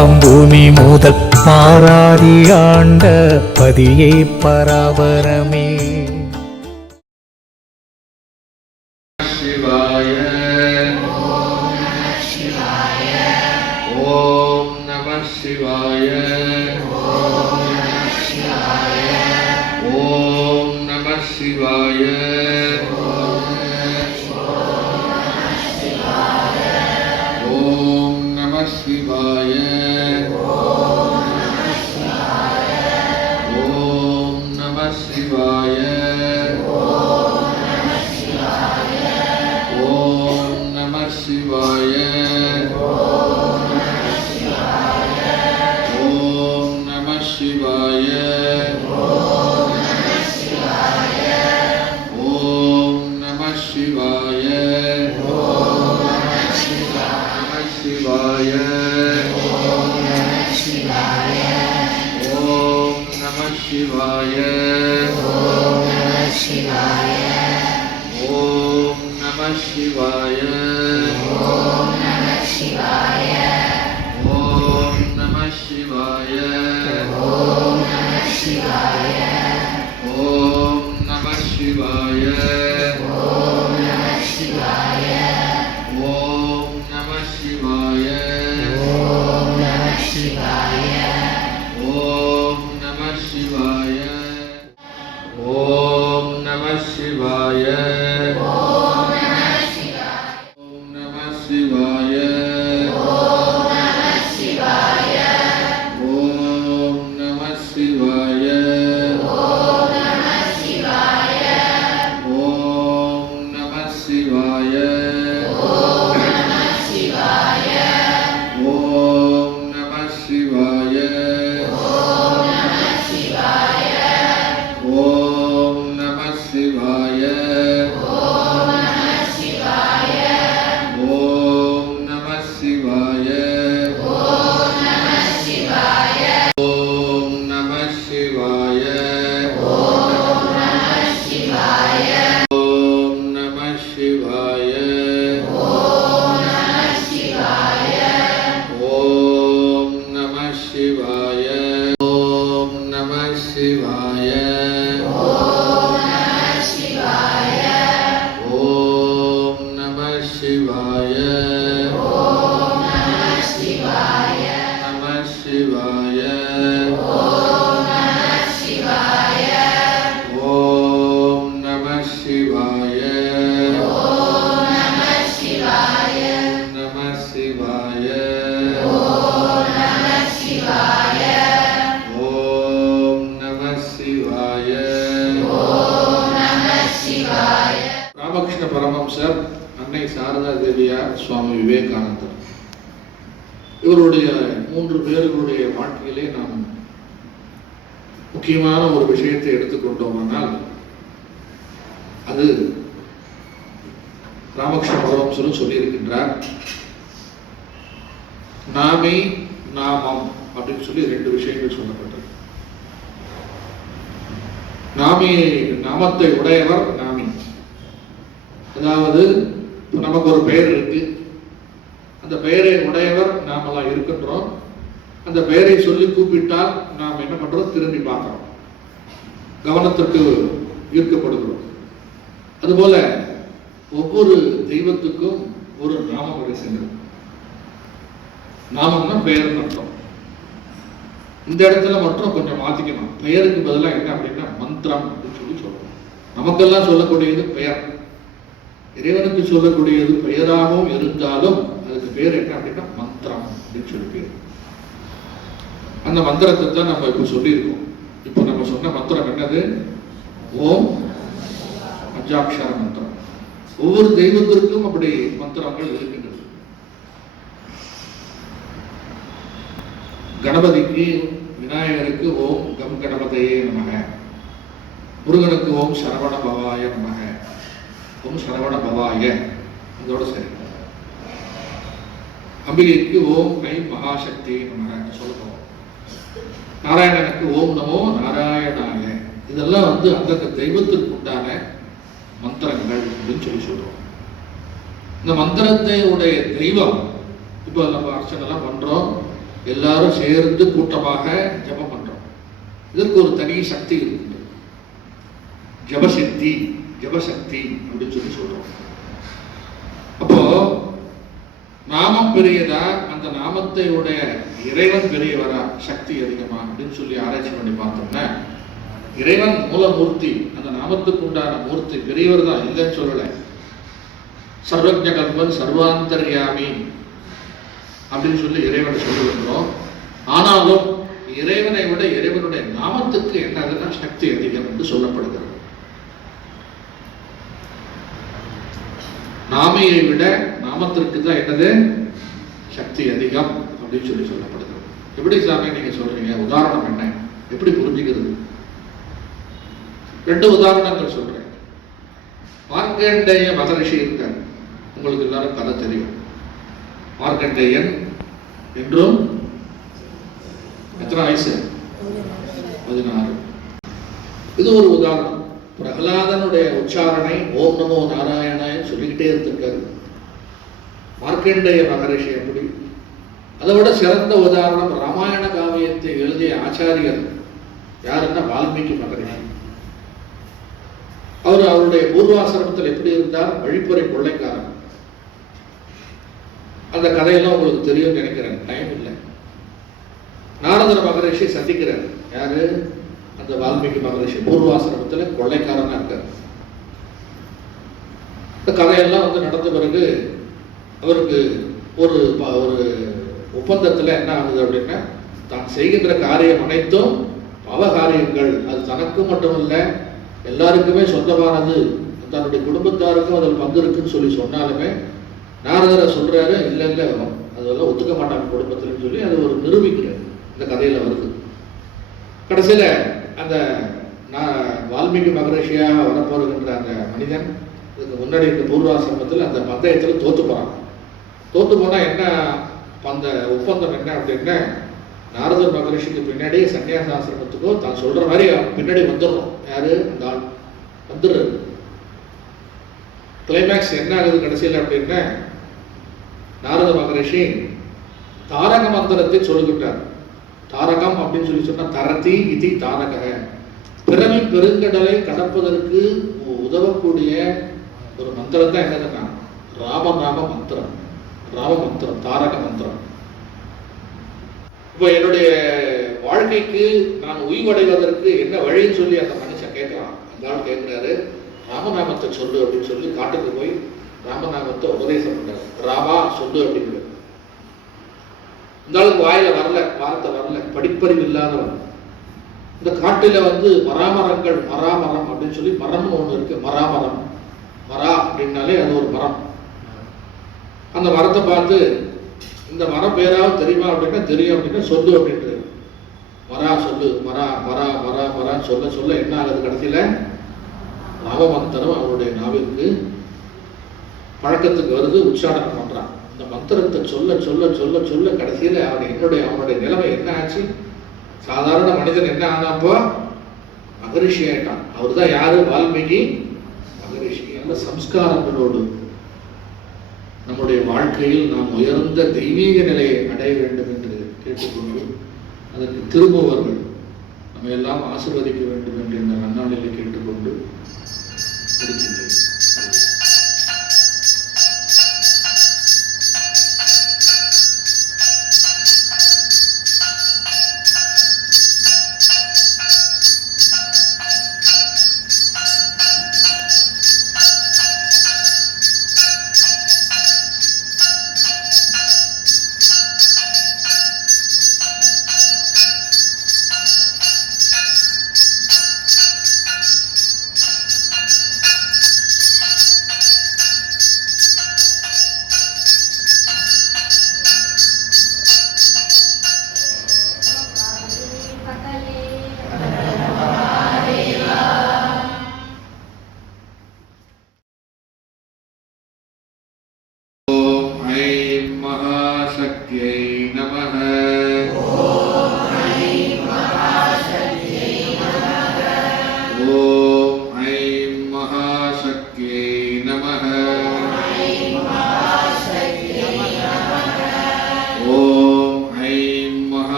பாராம் பூமி முதல் பாராதி ஆண்ட பதியே பராபரமே. சிவாய ஓம் நம சிவாய ஓம் நம சிவாய ஓம் நம சிவாய ஓம் நம சிவாய ஓம் நம சிவாய ஓம் நம சிவாய ஓம் நம சிவாய சிவாய ஓம் நம சிவாய ஓம் நம சிவாய ஓம் நம சிவாய ஓம் நம சிவாய ஓம் நம சிவாய ஓம் நம சிவாய ஓம் நம சிவாய ஓம் நம சிவாய ஓம் நம சிவாய ஓம் நம சிவாய ஓம் நம சிவாய ஓம் நம சிவாய ஓம் நம சிவாய ஓம் நம சிவாய ஓம் நம சிவாய ஓம் நம சிவாய ஓம் நம சிவாய ஓம் நம சிவாய நம சிவாய ஓம் நம சிவாய நம சிவாய ஓம் நம சிவாய ராமகிருஷ்ண பரமஹம்சர், அன்னை சாரதா தேவியார், சுவாமி விவேகானந்தர் இவருடைய 3 பேர்களுடைய வாழ்க்கையிலே நாம் முக்கியமான ஒரு விஷயத்தை எடுத்துக்கொண்டோமானால் அது ராமகிருஷ்ண பரமஹம்சரும் சொல்லியிருக்கின்றார். நாமே நாமம் அப்படின்னு சொல்லி 2 விஷயங்கள் சொல்லப்பட்டது. நாமே, நாமத்தை உடையவர் நாமி. அதாவது நமக்கு ஒரு பெயர் இருக்கு, அந்த பெயரை உடையவர் நாமெல்லாம் இருக்கின்றோம். அந்த பெயரை சொல்லி கூப்பிட்டால் நாம் என்ன பண்றோம்? திரும்பி பார்க்கிறோம், கவனத்திற்கு ஈர்க்கப்படுகிறோம். அதுபோல ஒவ்வொரு தெய்வத்துக்கும் ஒரு நாமம் இருக்கின்றது. நாமம்னா பெயர் அர்த்தம். இந்த இடத்துல மட்டும் கொஞ்சம் மாத்திக்கணும். பெயருக்கு பதிலாக என்ன அப்படின்னா மந்திரம் அப்படின்னு சொல்லி சொல்லணும். நமக்கெல்லாம் சொல்லக்கூடியது பெயர், இறைவனுக்கு சொல்லக்கூடியது பெயராகவும் இருந்தாலும் அதுக்கு பேர் என்ன அப்படின்னா மந்திரம் அப்படின்னு சொல்லி பேர். அந்த மந்திரத்தை தான் நம்ம இப்போ சொல்லியிருக்கோம். இப்போ நம்ம சொன்ன மந்திரம் என்னது? ஓம் பஞ்சாட்சர மந்திரம். ஒவ்வொரு தெய்வத்திற்கும் அப்படி மந்திரங்கள் இருக்கின்றது. கணபதிக்கு, விநாயகருக்கு ஓம் கம் கணபதையே நமக, முருகனுக்கு ஓம் சரவண பவாய நமக, ஓம் சரவண பவாய, அதோட சரி. அம்பிகைக்கு ஓம் ஐ மகாசக்தி நமக சொல்லணும். நாராயணனுக்கு ஓம் நமோ நாராயணாய. இதெல்லாம் அந்தந்த தெய்வத்திற்கு உண்டான மந்திரங்கள் அப்படின்னு சொல்லி சொல்றோம். இந்த மந்திரத்தை உடைய தெய்வம் இப்போ நம்ம அர்ச்சனை எல்லாம் பண்றோம். எல்லாரும் சேர்ந்து கூட்டமாக ஜபம் பண்றோம். இதற்கு ஒரு தனி சக்தி இருக்கு, ஜபசக்தி, ஜபசக்தி அப்படின்னு சொல்லி சொல்றோம். அப்போ நாமம் பெரியதா, அந்த நாமத்தை உடைய இறைவன் பெரியவரா, சக்தி அதிகமா அப்படின்னு சொல்லி ஆராய்ச்சி பண்ணி பார்த்தோம்னா, இறைவன் மூலமூர்த்தி, அந்த நாமத்துக்கு உண்டான மூர்த்தி பெரியவர் தான், இல்லைன்னு சொல்லலை. சர்வஜ கல்பன், சர்வாந்தர்யாமி அப்படின்னு சொல்லி இறைவனை சொல்லுகின்றோம். ஆனாலும் இறைவனை விட இறைவனுடைய நாமத்துக்கு என்னதுன்னா சக்தி அதிகம் என்று சொல்லப்படுகிறது. நாமையை விட நாமத்திற்கு தான் என்னது சக்தி அதிகம் அப்படின்னு சொல்லி சொல்லப்படுகிறது. எப்படி சாமி நீங்க சொல்றீங்க? உதாரணம் என்ன? எப்படி புரிஞ்சுக்கிறது? 2 உதாரணங்கள் சொல்றேன். மார்க்கண்டேய மகரிஷி இருக்கார், உங்களுக்கு எல்லாரும் கதை தெரியும். மார்க்கண்டேயன் என்றும் எத்தனை வயசு? 16. இது ஒரு உதாரணம். பிரகலாதனுடைய உச்சாரணை ஓம் நமோ நாராயணாய சொல்லிக்கிட்டே இருந்திருக்காரு. மார்க்கண்டேய மகரிஷி எப்படி? அதை விட சிறந்த உதாரணம் ராமாயண காவியத்தை எழுதிய ஆச்சாரியர் யாருன்னா வால்மீகி மகரிஷி. அவருடைய பூர்வாசிரமத்தில் எப்படி இருந்தார்? வழிப்பறை கொள்ளைக்காரன். அந்த கதையெல்லாம் உங்களுக்கு தெரியும் நினைக்கிறேன், டைம் இல்லை. நாரதர் மகரிஷி சந்திக்கிறார். யாரு? அந்த வால்மீகி மகரிஷி பூர்வாசிரமத்தில் கொள்ளைக்காரனா இருக்கார். இந்த கதையெல்லாம் நடந்த பிறகு அவருக்கு ஒரு ஒப்பந்தத்தில் என்ன ஆகுது அப்படின்னா, தான் செய்கின்ற காரியம் அனைத்தும் பவகாரியங்கள், அது தனக்கு மட்டுமல்ல எல்லாருக்குமே சொந்தமானது, தன்னுடைய குடும்பத்தாருக்கும் அதில் பங்கு இருக்குன்னு சொல்லி சொன்னாலுமே நாரதரை சொல்றாரு, இல்லை இல்லை அதெல்லாம் ஒத்துக்க மாட்டாங்க குடும்பத்துலன்னு சொல்லி அது ஒரு நிரூபிக்கிறார். இந்த கதையில வருது. கடைசியில அந்த வால்மீகி மகரிஷியாக வரப்போகின்ற அந்த மனிதன் இதுக்கு முன்னாடி இந்த பூர்வாசிரமத்தில் அந்த பந்தயத்தில் தோத்து போறான். தோத்து போனா என்ன அந்த ஒப்பந்தம் என்ன அப்படின்னா, நாரதர் மகரிஷிக்கு பின்னாடி சன்னியாசாசிரமத்துக்கோ தான் சொல்ற மாதிரி பின்னாடி வந்துடணும். யாரு? அந்த ஆள் வந்துடுறது. கிளைமேக்ஸ் என்ன ஆகுது கடைசியில் அப்படின்னா, நாரத மகரிஷி தாரக மந்திரத்தை சொல்லுகின்றார். தாரகம் அப்படின்னு சொல்லி சொன்னா தரதி இதி தாரக, பிறவி பெருங்கடலை கடப்பதற்கு உதவக்கூடிய ஒரு மந்திரம் தான் என்னதுன்னா ராமநாம மந்திரம். ராம மந்திரம், தாரக மந்திரம். இப்போ என்னுடைய வாழ்க்கைக்கு நான் உய்வடைவதற்கு என்ன வழின்னு சொல்லி அந்த மனுஷன் கேட்கலாம். அந்த ஆள் கேட்கிறாரு, ராமநாமத்தை சொல்லு அப்படின்னு சொல்லி காட்டுக்கு போய் ராமநாமத்தை உபதேசம் பண்றாரு. ராமா சொல்லு அப்படிங்கிறது. இந்த ஆளுக்கு வாயில வரல, வார்த்தை வரல, படிப்பறிவு இல்லாதவன். இந்த காட்டில மராமரங்கள், மராமரம் அப்படின்னு சொல்லி மரம்னு ஒண்ணு இருக்கு. மராமரம், மரா அப்படின்னாலே அது ஒரு மரம். அந்த மரத்தை பார்த்து இந்த மரம் பேராவது தெரியுமா அப்படின்னா தெரியும் அப்படின்னா சொல்லு அப்படின்றது. மரா சொல்லு, மரா மரா மரா மரான்னு சொல்ல சொல்ல என்ன ஆகுது கடைசியில ராமமந்திரம் அவருடைய நாவிற்கு பழக்கத்துக்கு வருது. உச்சாரணம் பண்றான். இந்த மந்திரத்தை சொல்ல சொல்ல சொல்ல சொல்ல கடைசியில அவனுடைய நிலைமை என்ன ஆச்சு? சாதாரண மனிதன் என்ன ஆனாப்போ மகரிஷி ஆயிட்டான். அவர் தான் யாரு? வால்மீகி மகரிஷி. அந்த சம்ஸ்காரங்களோடு நம்முடைய வாழ்க்கையில் நாம் உயர்ந்த தெய்வீக நிலையை அடைய வேண்டும் என்று கேட்டுக்கொண்டு, அதற்கு திரும்புவர்கள் நம்ம எல்லாம் ஆசீர்வதிக்க வேண்டும் என்று இந்த நன்னாளில் கேட்டுக்கொண்டு இருக்கின்றேன்.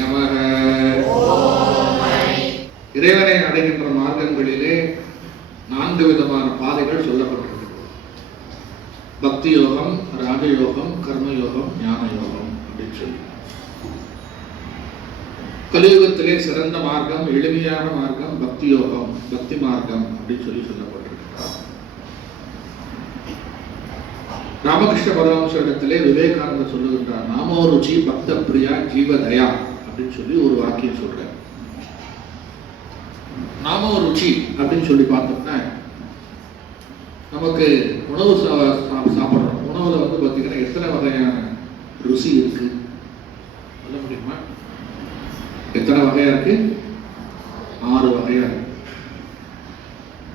நமக. இறைவனை அடைகின்ற மார்க்கங்களிலே 4 விதமான பாதைகள் சொல்லப்பட்டிருக்கிறது. பக்தி யோகம், ராஜயோகம், கர்மயோகம், ஞான யோகம் அப்படின்னு சொல்லி. கலியுகத்திலே சிறந்த மார்க்கம், எளிமையான மார்க்கம் பக்தி யோகம், பக்தி மார்க்கம் அப்படின்னு சொல்லி சொல்லப்பட்டிருக்கிறது. ராமகிருஷ்ண பரமஹம்ச இடத்திலே விவேகானந்தர் சொல்லுகின்றார், நாமோ ருச்சி பக்த பிரியா ஜீவதயா அப்படின்னு சொல்லி ஒரு வாக்கியம் சொல்றார். நாமோ ருச்சி அப்படின்னு சொல்லி பார்த்தோம்னா, நமக்கு உணவு சாப்பிட்றோம். உணவுல வந்து பார்த்தீங்கன்னா எத்தனை வகையான ருசி இருக்கு சொல்ல முடியுமா? எத்தனை வகையா இருக்கு? 6 வகையா இருக்கு.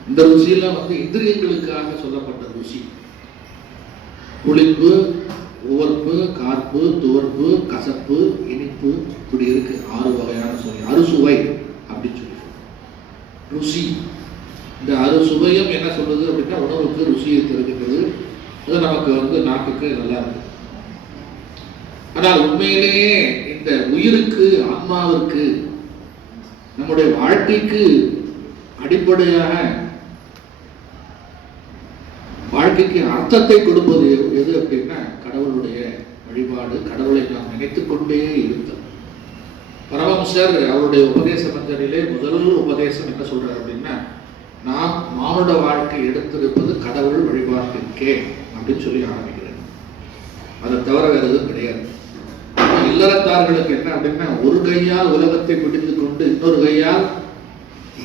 இந்த ருசியெல்லாம் வந்து இந்திரியங்களுக்காக சொல்லப்பட்ட ருசி. புளிப்பு, உவர்ப்பு, கார்ப்பு, துவர்ப்பு, கசப்பு, இனிப்பு, இப்படி இருக்கு 6 வகையான சுவை. அறுசுவை அப்படின்னு சொல்லி ருசி. இந்த அறுசுவையும் என்ன சொல்றது அப்படின்னா, உணவுக்கு ருசியை தருகின்றது. அது நமக்கு வந்து நாக்குக்கு நல்லா இருக்கு. ஆனால் உண்மையிலேயே இந்த உயிருக்கு, ஆன்மாவிற்கு, நம்முடைய வாழ்க்கைக்கு அடிப்படையாக வாழ்க்கைக்கு அர்த்தத்தை கொடுப்பது எது அப்படின்னா, கடவுளுடைய வழிபாடு, கடவுளை நாம் நினைத்துக் கொண்டே இருந்தோம். பரமஹம்சர் அவருடைய உபதேச மஞ்சளிலே முதல் உபதேசம் என்ன சொல்றாரு அப்படின்னா, நாம் மானுட வாழ்க்கை எடுத்திருப்பது கடவுள் வழிபாட்டிற்கே அப்படின்னு சொல்லி ஆரம்பிக்கிறார். அதை தவிர வேற எதுவும் கிடையாது. இல்லறத்தார்களுக்கு என்ன அப்படின்னா, ஒரு கையால் உலகத்தை பிடித்துக் கொண்டு இன்னொரு கையால்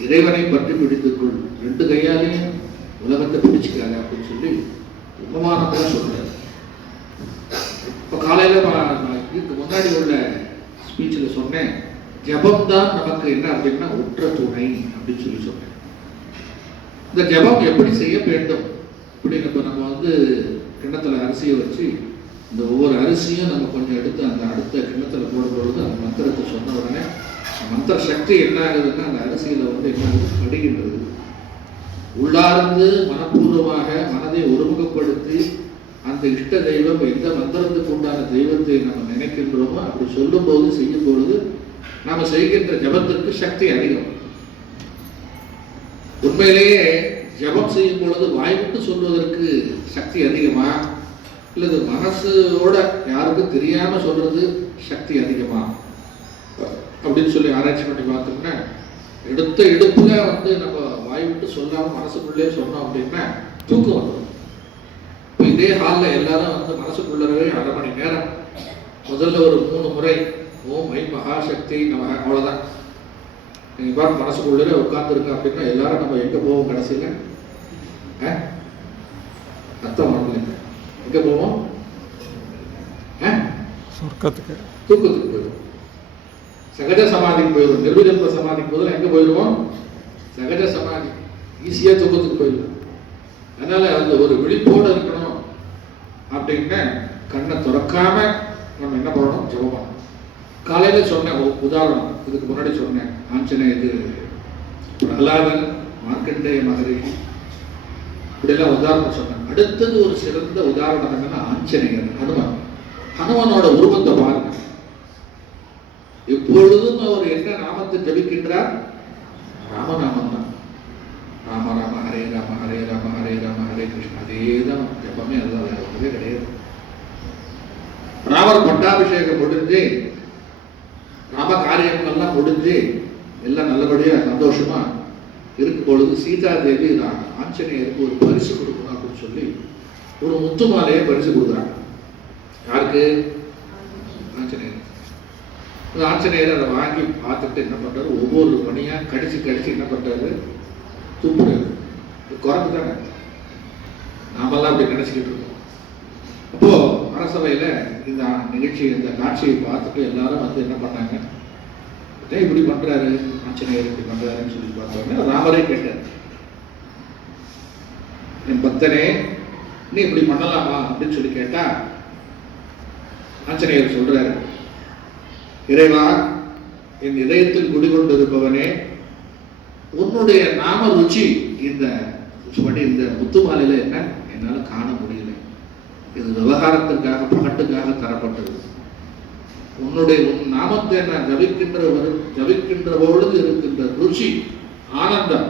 இறைவனை பற்றி பிடித்துக் கொள், 2 கையாலையும் உலகத்தை பிடிச்சுக்காங்க அப்படின்னு சொல்லி உபமானமாக சொல்றாரு. இப்போ காலையில இதுக்கு முன்னாடி உள்ள ஸ்பீச்சில் சொன்னேன், ஜபம் தான் நமக்கு என்ன அப்படின்னா உற்ற துணை அப்படின்னு சொல்லி சொன்னேன். இந்த ஜபம் எப்படி செய்ய வேண்டும் அப்படின்னு இப்போ நம்ம வந்து கிண்ணத்துல அரிசியை வச்சு, இந்த ஒவ்வொரு அரிசியும் நம்ம கொஞ்சம் எடுத்து அந்த அடுத்த கிண்ணத்துல போடும் பொழுது அந்த மந்திரத்தை சொன்ன உடனே மந்திர சக்தி என்ன ஆகுதுன்னா, அந்த அரிசியில வந்து என்ன ஆகுது, படிக்கின்றது. உள்ளார்ந்து மனப்பூர்வமாக மனதை ஒருமுகப்படுத்தி அந்த இஷ்ட தெய்வம், எந்த மந்திரத்துக்கு உண்டான தெய்வத்தை நம்ம நினைக்கின்றோமோ அப்படி சொல்லும் போது, செய்யும் பொழுது நாம செய்கின்ற ஜபத்திற்கு சக்தி அதிகம். உண்மையிலேயே ஜபம் செய்யும் பொழுது வாய்விட்டு சொல்வதற்கு சக்தி அதிகமா, இல்லது மனசோட யாருக்கும் தெரியாம சொல்றது சக்தி அதிகமா அப்படின்னு சொல்லி ஆராய்ச்சி பண்ணி பார்த்தோம்னா, எடுத்த எடுப்புல வந்து நம்ம வாய் விட்டு சொல்லாம மனசுக்குள்ளே சொன்னோம் அப்படின்னா தூக்கம் வந்துடும். இப்போ இதே ஹாலில் எல்லாரும் வந்து மனசுக்குள்ளவே 1/2 மணி நேரம் முதல்ல ஒரு 3 முறை ஓம் ஐ மகாசக்தி நம்ம, அவ்வளோதான். நீங்கள் பாரு மனசுக்குள்ளே உட்காந்துருங்க அப்படின்னா எல்லாரும் நம்ம எங்கே போவோம் கடைசியில்? அர்த்தம் பண்ணலைங்க. எங்கே போவோம்? சொர்க்கத்துக்கு, தூக்கத்துக்கு போயிடுவோம். சகஜ சமாதிக்கு போயிடுவோம். நிர்விஜல்ப சமாதிக்கு போதில் எங்கே போயிடுவோம்? சகஜ சமாதி. ஈஸியாக தூக்கத்துக்கு போயிடுவோம். அதனால அந்த ஒரு விழிப்போடு இருக்கணும் அப்படின்னா கண்ணை திறக்காம நம்ம என்ன பண்ணணும்? ஜபம் பண்ணணும். காலையில் சொன்ன உதாரணம், இதுக்கு முன்னாடி சொன்னேன், ஆஞ்சநேயர், பிரகலாதன், மார்க்கண்டேய மகரிஷி, இப்படியெல்லாம் உதாரணம் சொன்னேன். அடுத்தது ஒரு சிறந்த உதாரணம் என்னன்னா ஆஞ்சநேயர், ஹனுமான். ஹனுமானோட உருவத்தை பாருங்க. எப்பொழுதும் அவர் என்ன நாமத்தை ஜபிக்கின்றார்? ராமநாமம் தான். ராம ராம ஹரே ராம ஹரே ராம ஹரே ராம ஹரே கிருஷ்ண, அதேதான் ஜபமே. அதுதான், வேற ஒன்றே கிடையாது. ராமர் பட்டாபிஷேகம் முடிஞ்சு, ராம காரியங்கள்லாம் முடிஞ்சு, எல்லாம் நல்லபடியா சந்தோஷமா இருக்கும் பொழுது சீதா தேவி ஆஞ்சநேயருக்கு ஒரு பரிசு கொடுக்கணும் அப்படின்னு சொல்லி ஒரு முத்து மாலையை பரிசு கொடுக்குறாங்க. யாருக்கு? ஆஞ்சநேயர். அந்த ஆஞ்சநேயர் அதை வாங்கி பார்த்துட்டு என்ன பண்றாரு, ஒவ்வொரு மணியா கடிச்சு கடிச்சு என்ன பண்றாரு, தூப்புறாரு. குறைப்பு தானே, நாமெல்லாம் அப்படி நினைச்சுக்கிட்டு இருக்கோம். அப்போ அரசவையில இந்த நிகழ்ச்சி, இந்த காட்சியை பார்த்துட்டு எல்லாரும் வந்து என்ன பண்ணாங்க, இப்படி பண்றாரு ஆஞ்சநேயர், இப்படி பண்றாருன்னு சொல்லி பார்த்தோன்னே ராமரே கேட்டார், என் பக்தனே நீ இப்படி பண்ணலாமா அப்படின்னு சொல்லி கேட்டா ஆஞ்சநேயர் சொல்றாரு, இறைவா, என் இதயத்தில் குடிகொண்டிருப்பவனே, உன்னுடைய நாம ருச்சி இந்த முத்து மாலையில என்ன என்னால காண முடியல. இது விவகாரத்திற்காக, பகட்டுக்காக தரப்பட்டது. உன் நாமத்தை நான் ஜபிக்கின்ற பொழுது இருக்கின்ற ருச்சி, ஆனந்தம்,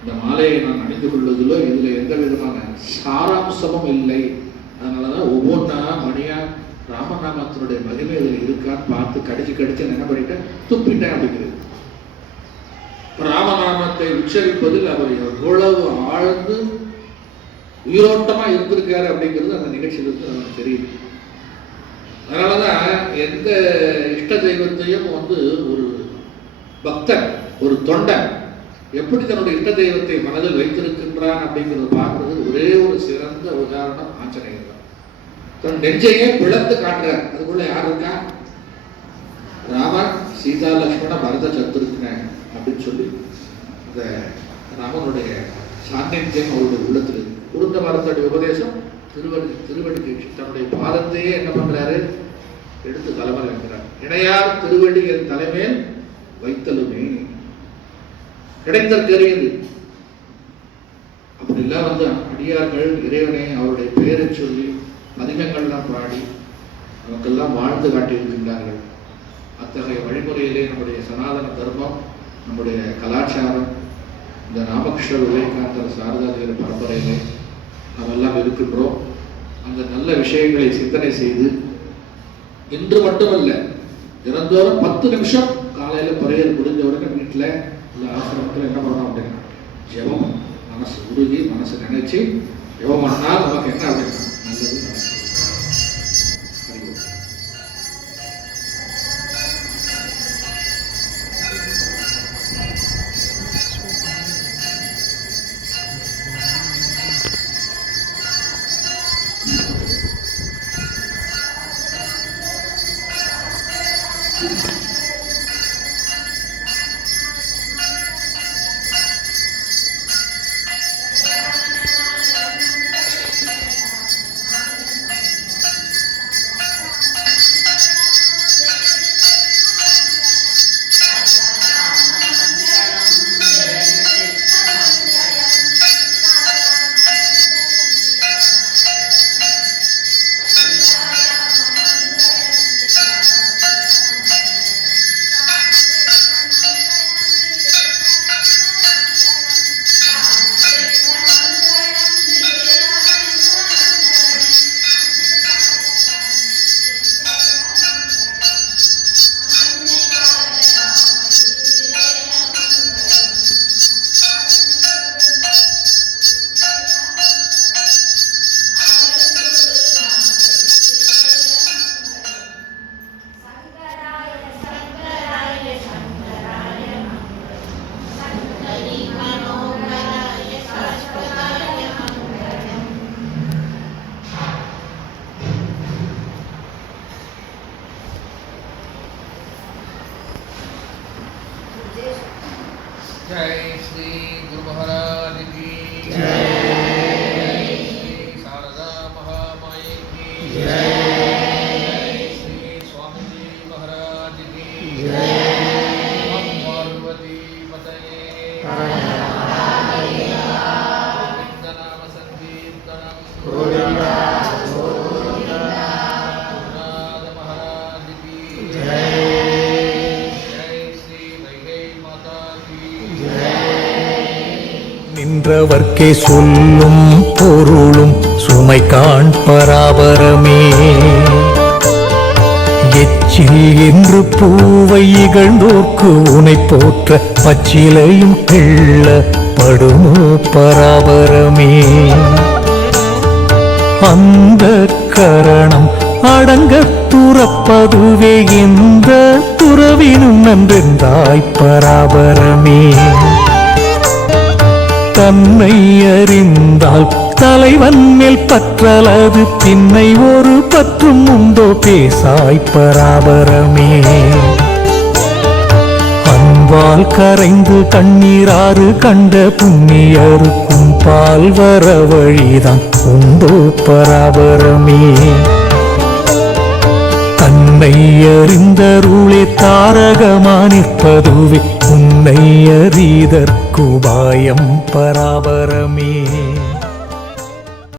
இந்த மாலையை நான் அணிந்து கொள்வதிலோ இதில் எந்த விதமான சாராம்சமும் இல்லை. அதனாலதான் ஒவ்வொன்றா மணியா ராமநாமத்தினுடைய மகிமை இதில் இருக்கான்னு பார்த்து கடிச்சு என்ன பண்ணிட்டேன், துப்பிட்டேன் அப்படிங்கிறது. ராமநாமத்தை உச்சரிப்பதில் அவர் எவ்வளவு ஆழ்ந்து உயிரோட்டமா இருந்திருக்காரு அப்படிங்கிறது அந்த நிகழ்ச்சியிலிருந்து நமக்கு தெரியுது. அதனாலதான் எந்த இஷ்ட தெய்வத்தையும் ஒரு பக்தன், ஒரு தொண்டன் எப்படி தன்னுடைய இஷ்ட தெய்வத்தை மனதில் வைத்திருக்கின்றான் அப்படிங்கிறது பார்க்கறது ஒரே ஒரு சிறந்த உதாரணம் ஆஞ்சநேயர் தான். தன் நெஞ்சையே பிளந்து காட்டுறார். அதுக்குள்ள யார் இருக்கா? ராமன், சீதா, லக்ஷ்மண, பரத, சத்ருக்னன் அப்படின்னு சொல்லி அந்த ராமனுடைய சாநித்தியம் அவருடைய உள்ளத்தில் இருக்கு. உருந்த மரத்துடைய உபதேசம் திருவடிக்கு தன்னுடைய பாதத்தையே என்ன பண்றாரு, எடுத்து தலைமையில் வைக்கிறார். இணையார் திருவடி என் தலைமையில் வைத்தலுமே கிடைத்தற்கரியது. அப்படிலாம் அடியார்கள் இறைவனை அவருடைய பெயரை சொல்லி பதிகங்கள்லாம் பாடி நமக்கெல்லாம் வாழ்ந்து காட்டியிருக்கின்றார்கள். அத்தகைய வழிமுறையிலே நம்முடைய சனாதன தர்மம், நம்முடைய கலாச்சாரம், இந்த ராமகிருஷ்ண விவேகானந்தர் சாரதாதிகர் பரம்பரையிலே நாம் எல்லாம் இருக்கின்றோம். அந்த நல்ல விஷயங்களை சிந்தனை செய்து இன்று மட்டுமல்ல, தினந்தோறும் 10 நிமிஷம் காலையில் பரையர் முடிஞ்ச உடனே வீட்டில் இல்லை ஆசிரமத்தில் என்ன பண்ணணும் அப்படின்னா ஜெபம், மனசு உருகி மனசு நினைச்சு ஜெபம் பண்ணால் நமக்கு என்ன அப்படின்னா நல்லது நடக்கும். जय श्री गुरु महाराज की जय, श्री शारदा महामाई की जय, श्री स्वामी जी महाराज की जय, पार्वती पतये गोविंद नाम संकीर्तनम गोविंदा गोविंद महाराज की जय। நின்றவர்க்கே சொல்லும் பொருளும் சுமை காண் பராபரமே. எச்சில் என்று பூவை இகழ்ந்தோர்க்கு உனை போற்ற பச்சிலையும் கிள்ள படுமோ பராபரமே. அந்த கரணம் அடங்க துறப்பதுவே எந்த துறவினும் நன்றெந்தாய் பராபரமே. தன்னை அறிந்தால் தலைவன் மேல் பற்றலது பின்னை ஒரு பற்றும் உண்டோ பேசாய் பராபரமே. அன்பால் கரைந்து கண்ணீராறு கண்ட புண்ணியருக்கும் பால் வர வழிதான் உண்டோ பராபரமே. தன்னை அறிந்தருளே தாரகமானிற்பதுவே உன்னை அறிதற்குபாயம் பராபரமே.